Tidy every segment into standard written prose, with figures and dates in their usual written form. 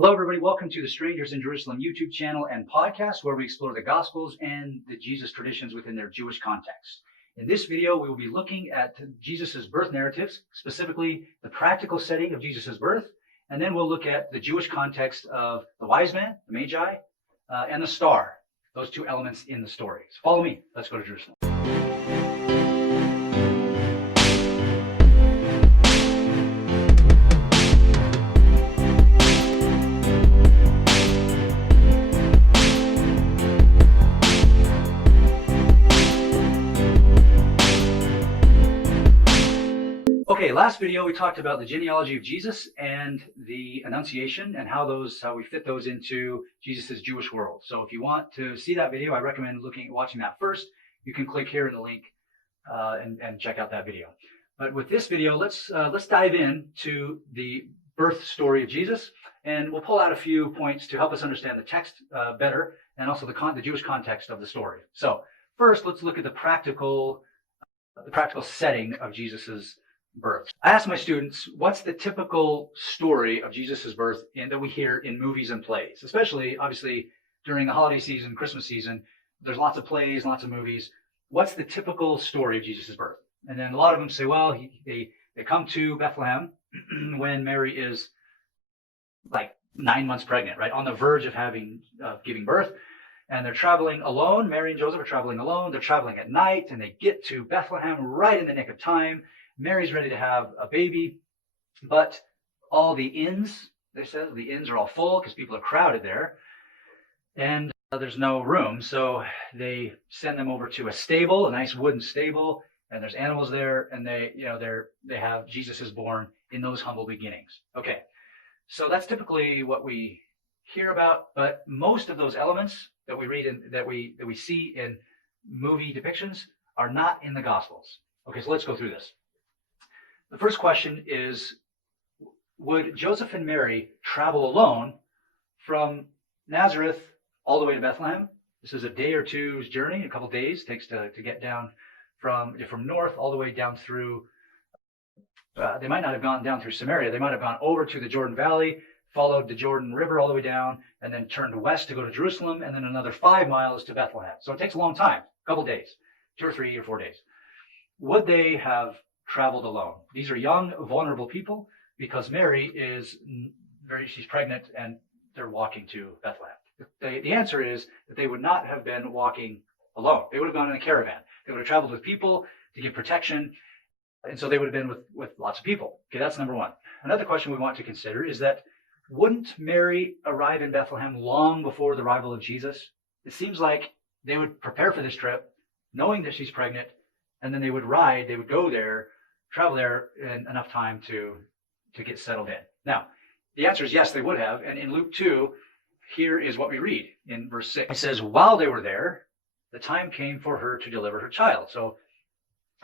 Hello, everybody. Welcome to the Strangers in Jerusalem YouTube channel and podcast, where we explore the Gospels and the Jesus traditions within their Jewish context. In this video, we will be looking at Jesus' birth narratives, specifically the practical setting of Jesus' birth, and then we'll look at the Jewish context of the wise man, the Magi, and the star, those two elements in the story. So follow me. Let's go to Jerusalem. Okay, last video we talked about the genealogy of Jesus and the Annunciation and how we fit those into Jesus' Jewish world. So if you want to see that video, I recommend watching that first. You can click here in the link and check out that video. But with this video, let's dive in to the birth story of Jesus, and we'll pull out a few points to help us understand the text better and also the Jewish context of the story. So first, let's look at the practical setting of Jesus's birth. I asked my students, what's the typical story of Jesus' birth that we hear in movies and plays? Especially, obviously, during the holiday season, Christmas season, there's lots of plays, lots of movies. What's the typical story of Jesus' birth? And then a lot of them say, well, they come to Bethlehem when Mary is like 9 months pregnant, right? On the verge of giving birth. And they're traveling alone. Mary and Joseph are traveling alone. They're traveling at night, and they get to Bethlehem right in the nick of time. Mary's ready to have a baby, but all the inns, they said, the inns are all full because people are crowded there, and there's no room. So they send them over to a stable, a nice wooden stable, and there's animals there, and they have Jesus is born in those humble beginnings. Okay, so that's typically what we hear about, but most of those elements that we read that we see in movie depictions are not in the Gospels. Okay, so let's go through this. The first question is, would Joseph and Mary travel alone from Nazareth all the way to Bethlehem? This is a day or two's journey, a couple days takes to get down from north all the way down through, they might not have gone down through Samaria, they might have gone over to the Jordan Valley, followed the Jordan River all the way down, and then turned west to go to Jerusalem, and then another 5 miles to Bethlehem. So it takes a long time, a couple days, 2 or 3 or 4 days. Would they have traveled alone? These are young, vulnerable people because Mary she's pregnant and they're walking to Bethlehem. The answer is that they would not have been walking alone. They would have gone in a caravan. They would have traveled with people to give protection. And so they would have been with lots of people. Okay, that's number one. Another question we want to consider is that wouldn't Mary arrive in Bethlehem long before the arrival of Jesus? It seems like they would prepare for this trip knowing that she's pregnant, and then they would go there, travel there in enough time to get settled in. Now, the answer is yes, they would have. And in Luke 2, here is what we read in verse 6. It says, while they were there, the time came for her to deliver her child. So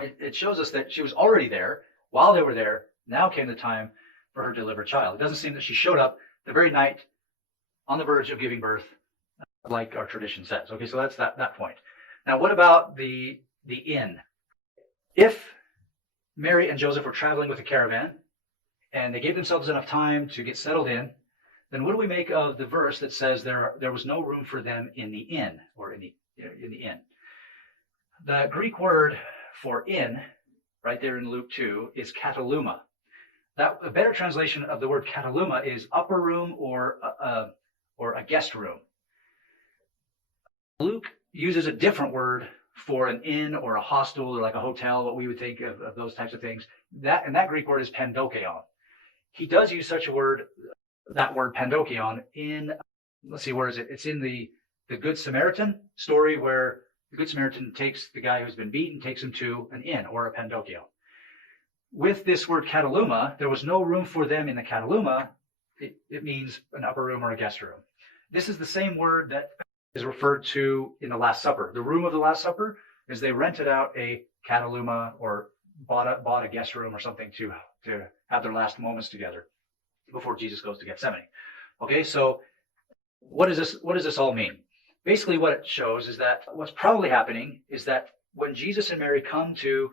it shows us that she was already there. While they were there, now came the time for her to deliver a child. It doesn't seem that she showed up the very night on the verge of giving birth, like our tradition says. Okay, so that's that point. Now, what about the inn? If Mary and Joseph were traveling with a caravan, and they gave themselves enough time to get settled in, then what do we make of the verse that says there was no room for them in the inn, or in the inn? The Greek word for inn, right there in Luke 2, is kataluma. A better translation of the word kataluma is upper room or a guest room. Luke uses a different word for an inn or a hostel or like a hotel, what we would think of those types of things. And that Greek word is pandokion. He does use such a word, that word pandokion, in, let's see, where is it? It's in the Good Samaritan story, where the Good Samaritan takes the guy who's been beaten, takes him to an inn or a pandokion. With this word kataluma, there was no room for them in the kataluma. It means an upper room or a guest room. This is the same word that is referred to in the Last Supper. The room of the Last Supper is they rented out a kataluma or bought a guest room or something to have their last moments together before Jesus goes to Gethsemane. Okay, so what does this all mean? Basically, what it shows is that what's probably happening is that when Jesus and Mary come to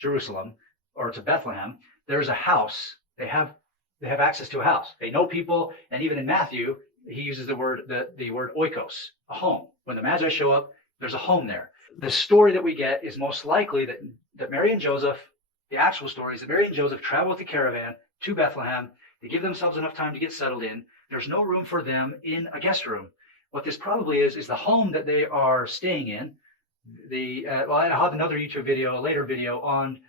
Jerusalem or to Bethlehem, there's a house. They they have access to a house. They know people, and even in Matthew, he uses the word oikos, a home. When the Magi show up, there's a home there. The story that we get is most likely that Mary and Joseph, the actual story is that Mary and Joseph travel with the caravan to Bethlehem. They give themselves enough time to get settled in. There's no room for them in a guest room. What this probably is the home that they are staying in. I have another YouTube video, a later video, on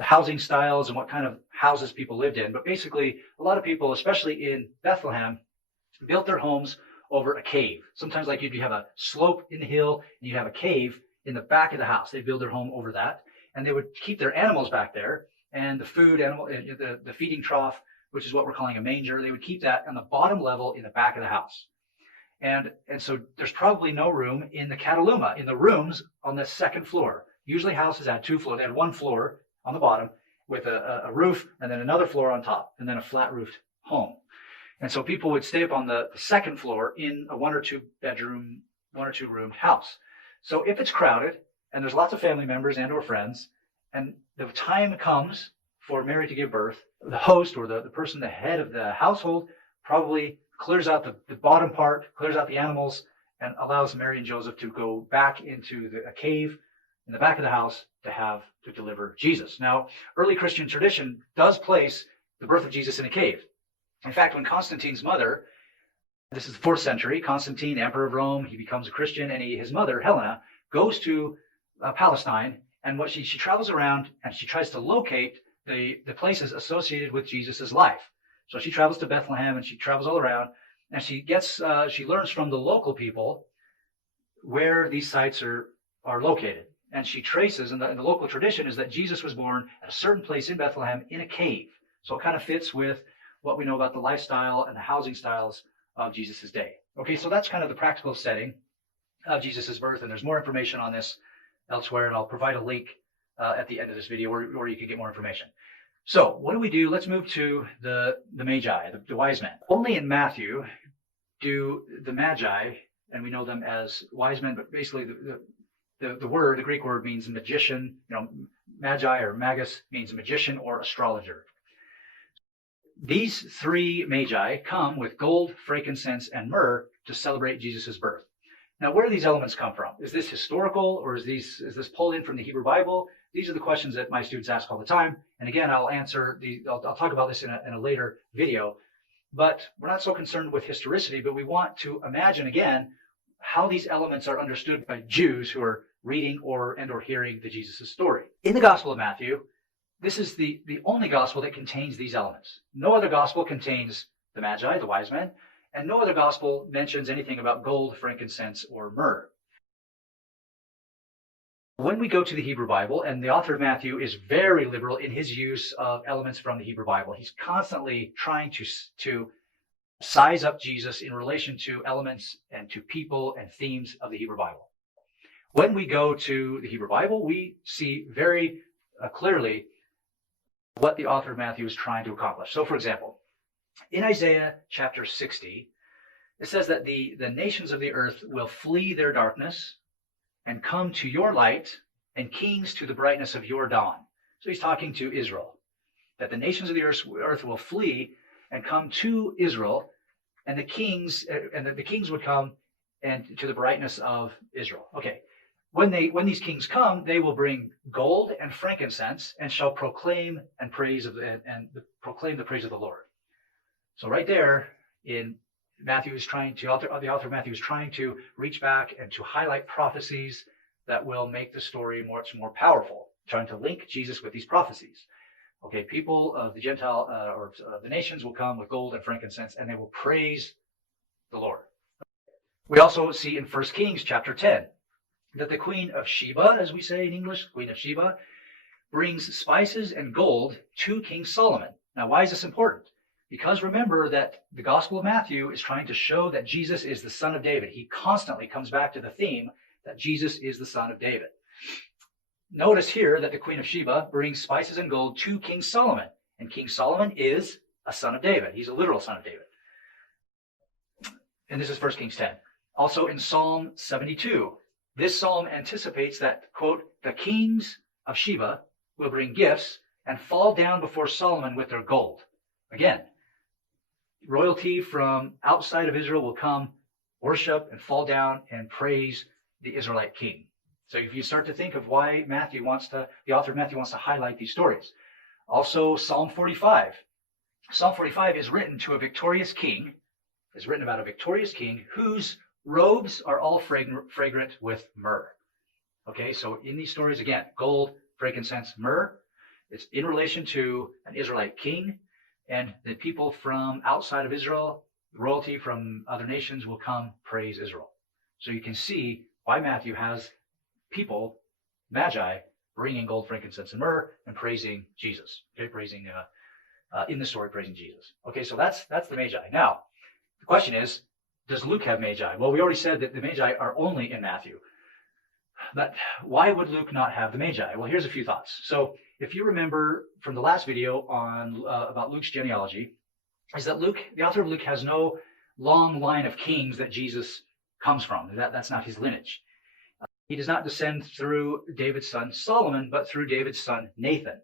housing styles and what kind of houses people lived in. But basically, a lot of people, especially in Bethlehem, built their homes over a cave. Sometimes like you'd have a slope in the hill and you'd have a cave in the back of the house. They'd build their home over that. And they would keep their animals back there, and the food animal, the feeding trough, which is what we're calling a manger, they would keep that on the bottom level in the back of the house. And so there's probably no room in the Cataluma, in the rooms on the second floor. Usually houses had two floors. They had one floor on the bottom with a roof, and then another floor on top, and then a flat roofed home. And so people would stay up on the second floor in a 1 or 2 room house. So if it's crowded and there's lots of family members and or friends, and the time comes for Mary to give birth, the host or the person, the head of the household, probably clears out the bottom part, clears out the animals, and allows Mary and Joseph to go back into a cave in the back of the house to deliver Jesus. Now, early Christian tradition does place the birth of Jesus in a cave. In fact, when Constantine's mother, this is the 4th century, Constantine, emperor of Rome, he becomes a Christian, and his mother, Helena, goes to Palestine, and what she travels around and she tries to locate the places associated with Jesus's life. So she travels to Bethlehem and she travels all around, and she learns from the local people where these sites are located. And she traces, and the local tradition is that Jesus was born at a certain place in Bethlehem in a cave. So it kind of fits with what we know about the lifestyle and the housing styles of Jesus' day. Okay, so that's kind of the practical setting of Jesus' birth, and there's more information on this elsewhere, and I'll provide a link at the end of this video where you can get more information. So what do we do? Let's move to the Magi, the wise men. Only in Matthew do the Magi, and we know them as wise men, but basically the Greek word means magician. Magi or magus means magician or astrologer. These 3 Magi come with gold, frankincense, and myrrh to celebrate Jesus' birth. Now, where do these elements come from? Is this historical, or is this pulled in from the Hebrew Bible? These are the questions that my students ask all the time. And again, I'll talk about this in a later video. But we're not so concerned with historicity, but we want to imagine again how these elements are understood by Jews who are reading or hearing the Jesus' story. In the Gospel of Matthew, this is the only gospel that contains these elements. No other gospel contains the Magi, the wise men, and no other gospel mentions anything about gold, frankincense, or myrrh. When we go to the Hebrew Bible, and the author of Matthew is very liberal in his use of elements from the Hebrew Bible. He's constantly trying to size up Jesus in relation to elements and to people and themes of the Hebrew Bible. When we go to the Hebrew Bible, we see very clearly what the author of Matthew is trying to accomplish. So, for example, in Isaiah chapter 60, it says that the nations of the earth will flee their darkness and come to your light, and kings to the brightness of your dawn. So he's talking to Israel, that the nations of the earth will flee and come to Israel, and the kings would come and to the brightness of Israel. Okay. When these kings come, they will bring gold and frankincense and shall proclaim the praise of the Lord. So right there, the author of Matthew is trying to reach back and to highlight prophecies that will make the story much more powerful, trying to link Jesus with these prophecies. Okay, people of the Gentile or the nations will come with gold and frankincense, and they will praise the Lord. We also see in 1 Kings chapter 10 that the Queen of Sheba, as we say in English, Queen of Sheba, brings spices and gold to King Solomon. Now, why is this important? Because remember that the Gospel of Matthew is trying to show that Jesus is the son of David. He constantly comes back to the theme that Jesus is the son of David. Notice here that the Queen of Sheba brings spices and gold to King Solomon. And King Solomon is a son of David. He's a literal son of David. And this is 1 Kings 10. Also in Psalm 72, this psalm anticipates that, quote, the kings of Sheba will bring gifts and fall down before Solomon with their gold. Again, royalty from outside of Israel will come, worship and fall down and praise the Israelite king. So if you start to think of why the author of Matthew wants to highlight these stories. Also, Psalm 45. Psalm 45 is written to a victorious king, is written about a victorious king whose robes are all fragrant with myrrh. Okay, so in these stories, again, gold, frankincense, myrrh. It's in relation to an Israelite king, and the people from outside of Israel, royalty from other nations will come praise Israel. So you can see why Matthew has people, magi, bringing gold, frankincense, and myrrh and praising Jesus. Okay, praising in the story, praising Jesus. Okay, so that's the magi. Now, the question is, does Luke have magi? Well, we already said that the magi are only in Matthew. But why would Luke not have the magi? Well, here's a few thoughts. So if you remember from the last video on about Luke's genealogy, is that Luke, the author of Luke, has no long line of kings that Jesus comes from. That's not his lineage. He does not descend through David's son Solomon, but through David's son Nathan.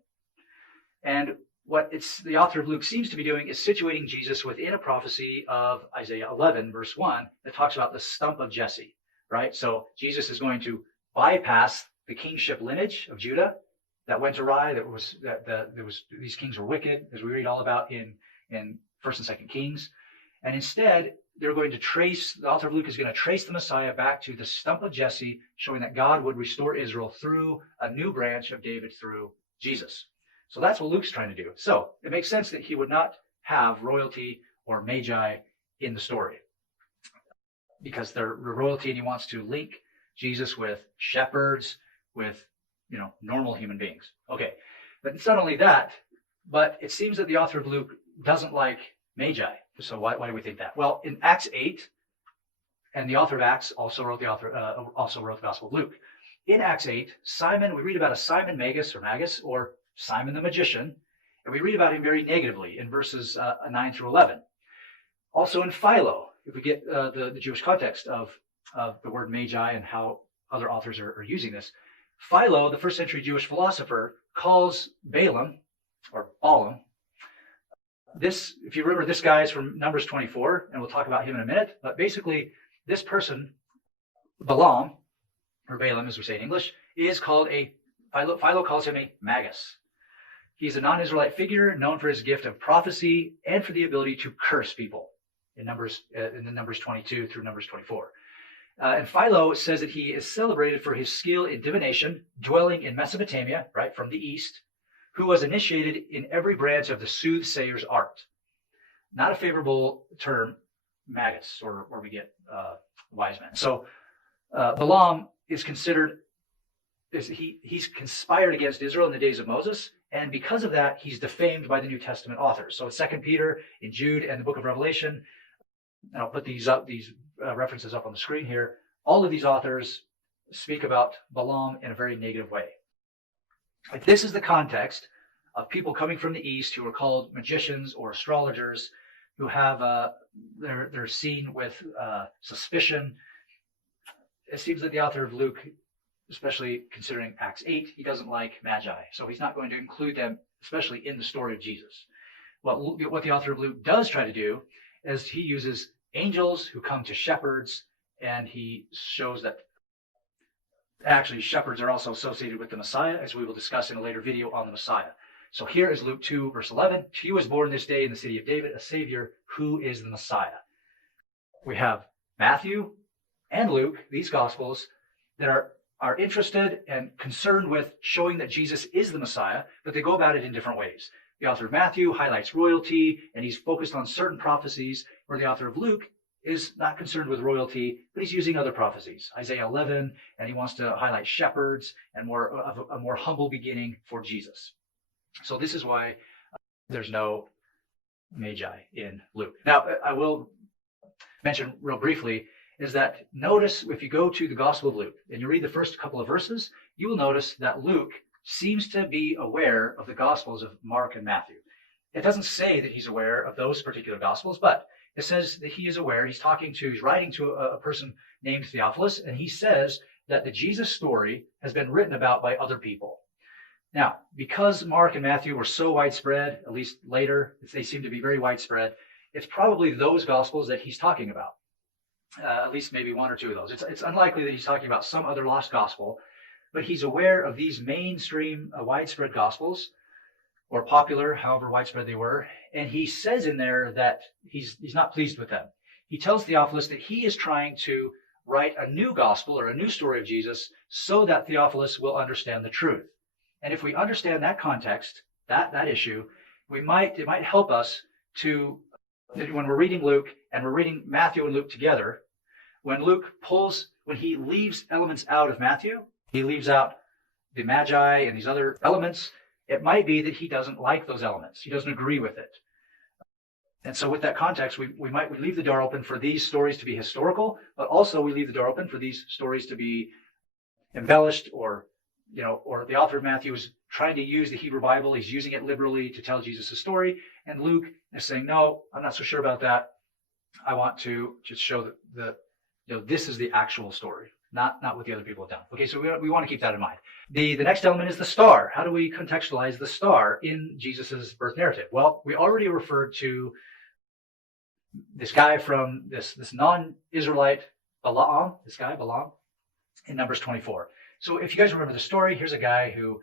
And what the author of Luke seems to be doing is situating Jesus within a prophecy of Isaiah 11, verse 1, that talks about the stump of Jesse, right? So Jesus is going to bypass the kingship lineage of Judah that went awry. These kings were wicked, as we read all about in 1st and 2nd Kings, and instead the author of Luke is going to trace the Messiah back to the stump of Jesse, showing that God would restore Israel through a new branch of David through Jesus. So that's what Luke's trying to do. So it makes sense that he would not have royalty or magi in the story, because they're royalty, and he wants to link Jesus with shepherds, with normal human beings. Okay, but it's not only that, but it seems that the author of Luke doesn't like magi. So why do we think that? Well, in Acts 8, and the author of Acts also wrote the Gospel of Luke. In Acts 8, we read about a Simon Magus, or Simon the magician, and we read about him very negatively in verses 9 through 11. Also in Philo, if we get the Jewish context of the word magi and how other authors are using this, Philo, the first century Jewish philosopher, calls Balaam, if you remember, this guy is from Numbers 24, and we'll talk about him in a minute, but basically this person, Balaam, or Balaam as we say in English, is called Philo calls him a magus. He's a non-Israelite figure known for his gift of prophecy and for the ability to curse people in Numbers 22 through Numbers 24. And Philo says that he is celebrated for his skill in divination, dwelling in Mesopotamia, right, from the east, who was initiated in every branch of the soothsayer's art. Not a favorable term, magus, or where we get wise men. So Balaam is considered, he's conspired against Israel in the days of Moses, and because of that, he's defamed by the New Testament authors. So it's 2 Peter, in Jude, and the book of Revelation. And I'll put these references up on the screen here. All of these authors speak about Balaam in a very negative way. Like, this is the context of people coming from the east who are called magicians or astrologers, who have they're seen with suspicion. It seems that the author of Luke, especially considering Acts 8, he doesn't like magi, so he's not going to include them, especially in the story of Jesus. What the author of Luke does try to do is he uses angels who come to shepherds, and he shows that actually shepherds are also associated with the Messiah, as we will discuss in a later video on the Messiah. So here is Luke 2, verse 11. To you was born this day in the city of David a Savior, who is the Messiah. We have Matthew and Luke, these Gospels, that are interested and concerned with showing that Jesus is the Messiah, but they go about it in different ways. The author of Matthew highlights royalty, and he's focused on certain prophecies, where the author of Luke is not concerned with royalty, but he's using other prophecies, Isaiah 11, and he wants to highlight shepherds and a more humble beginning for Jesus. So this is why there's no magi in Luke. Now, I will mention real briefly is that notice if you go to the Gospel of Luke and you read the first couple of verses, you will notice that Luke seems to be aware of the Gospels of Mark and Matthew. It doesn't say that he's aware of those particular Gospels, but it says that he is aware. He's writing to a person named Theophilus, and he says that the Jesus story has been written about by other people. Now, because Mark and Matthew were so widespread, at least later, they seem to be very widespread, it's probably those Gospels that he's talking about. At least maybe one or two of those. It's unlikely that he's talking about some other lost gospel, but he's aware of these mainstream, widespread Gospels, or popular, however widespread they were, and he says in there that he's not pleased with them. He tells Theophilus that he is trying to write a new gospel or a new story of Jesus so that Theophilus will understand the truth. And if we understand that context, that issue, it might help us to, when we're reading Luke and we're reading Matthew and Luke together, when he leaves elements out of Matthew, he leaves out the Magi and these other elements, it might be that he doesn't like those elements. He doesn't agree with it. And so with that context, we leave the door open for these stories to be historical, but also we leave the door open for these stories to be embellished, or the author of Matthew is trying to use the Hebrew Bible. He's using it liberally to tell Jesus' story. And Luke is saying, no, I'm not so sure about that. I want to just show that this is the actual story, not what the other people have done. Okay, so we want to keep that in mind. The next element is the star. How do we contextualize the star in Jesus' birth narrative? Well, we already referred to this guy from this non-Israelite Balaam, in Numbers 24. So if you guys remember the story, here's a guy who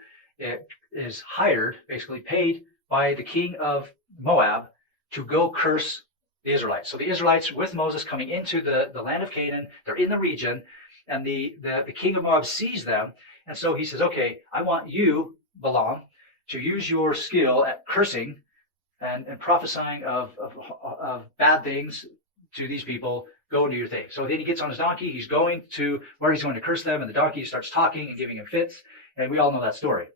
is hired, basically paid by the king of Moab to go curse the Israelites. So the Israelites with Moses coming into the land of Canaan, they're in the region, and the king of Moab sees them. And so he says, okay, I want you, Balaam, to use your skill at cursing and prophesying of bad things to these people. Go and do your thing. So then he gets on his donkey. He's going to where he's going to curse them, and the donkey starts talking and giving him fits. And we all know that story.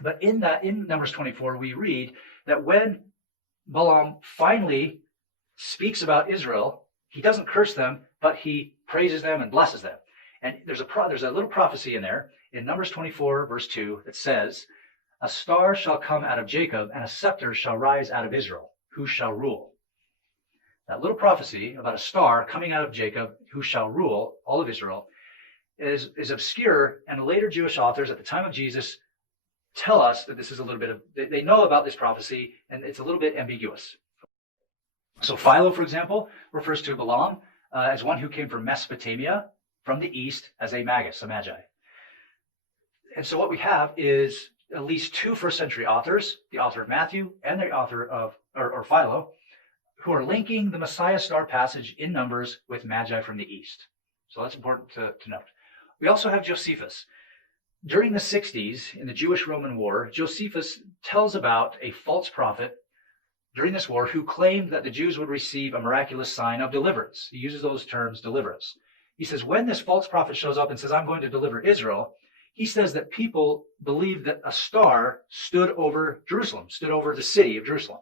But in Numbers 24, we read that when Balaam finally speaks about Israel, he doesn't curse them, but he praises them and blesses them. And there's a little prophecy in there in Numbers 24, verse 2, that says, "A star shall come out of Jacob, and a scepter shall rise out of Israel. Who shall rule?" That little prophecy about a star coming out of Jacob, who shall rule all of Israel, is obscure, and later Jewish authors at the time of Jesus tell us that this is a little bit of, they know about this prophecy, and it's a little bit ambiguous. So Philo, for example, refers to Balaam as one who came from Mesopotamia, from the east, as a magus, a magi. And so what we have is at least two first-century authors, the author of Matthew and the author of, or Philo, who are linking the Messiah star passage in Numbers with magi from the east. So that's important to note. We also have Josephus. During the 60s, in the Jewish-Roman War, Josephus tells about a false prophet during this war who claimed that the Jews would receive a miraculous sign of deliverance. He uses those terms, deliverance. He says when this false prophet shows up and says, "I'm going to deliver Israel," he says that people believed that a star stood over Jerusalem, stood over the city of Jerusalem.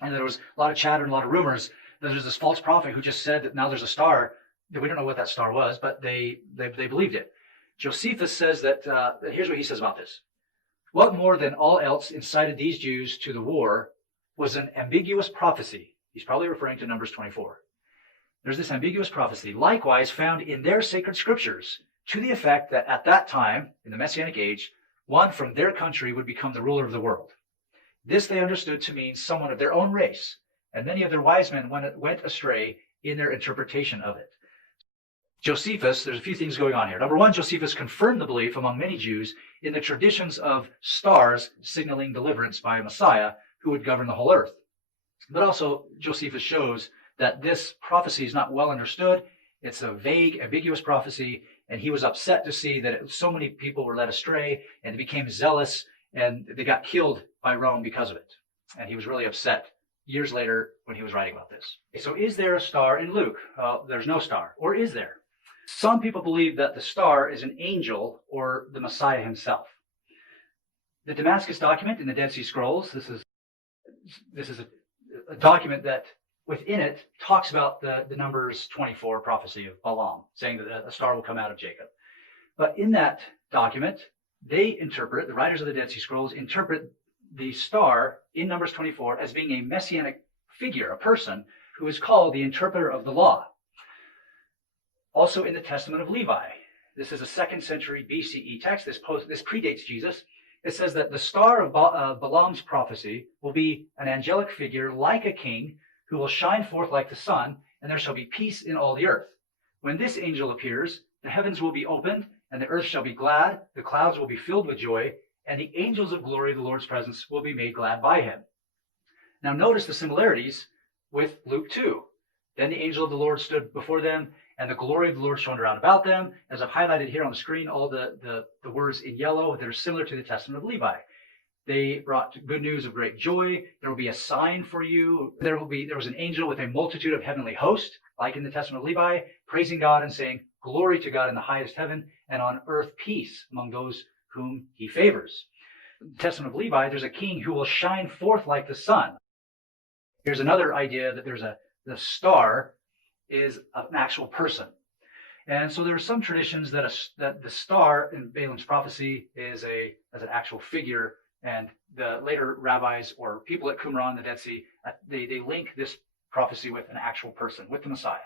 And there was a lot of chatter and a lot of rumors that there's this false prophet who just said that now there's a star, that we don't know what that star was, but they believed it. Josephus says that, here's what he says about this. "What more than all else incited these Jews to the war was an ambiguous prophecy." He's probably referring to Numbers 24. There's this ambiguous prophecy, likewise found in their sacred scriptures, to the effect that at that time, in the Messianic age, one from their country would become the ruler of the world. This they understood to mean someone of their own race, and many of their wise men went astray in their interpretation of it. Josephus, there's a few things going on here. Number one, Josephus confirmed the belief among many Jews in the traditions of stars signaling deliverance by a Messiah who would govern the whole earth. But also, Josephus shows that this prophecy is not well understood. It's a vague, ambiguous prophecy, and he was upset to see that so many people were led astray and became zealous, and they got killed by Rome because of it. And he was really upset years later when he was writing about this. So is there a star in Luke? There's no star. Or is there? Some people believe that the star is an angel or the Messiah himself. The Damascus document in the Dead Sea Scrolls, this is a document that within it talks about the Numbers 24 prophecy of Balaam, saying that a star will come out of Jacob. But in that document, the writers of the Dead Sea Scrolls interpret the star in Numbers 24 as being a messianic figure, a person who is called the interpreter of the law. Also in the Testament of Levi, this is a 2nd century BCE text. This predates Jesus. It says that the star of Balaam's prophecy will be an angelic figure like a king who will shine forth like the sun, and there shall be peace in all the earth. When this angel appears, the heavens will be opened, and the earth shall be glad, the clouds will be filled with joy, and the angels of glory of the Lord's presence will be made glad by him. Now notice the similarities with Luke 2. Then the angel of the Lord stood before them, and the glory of the Lord shone around about them. As I've highlighted here on the screen, all the words in yellow that are similar to the Testament of Levi. They brought good news of great joy. There will be a sign for you. There was an angel with a multitude of heavenly hosts, like in the Testament of Levi, praising God and saying, "Glory to God in the highest heaven, and on earth peace among those whom he favors." In the Testament of Levi, there's a king who will shine forth like the sun. Here's another idea that the star is an actual person. And so there are some traditions that the star in Balaam's prophecy is an actual figure, and the later rabbis or people at Qumran, the Dead Sea, they link this prophecy with an actual person, with the Messiah.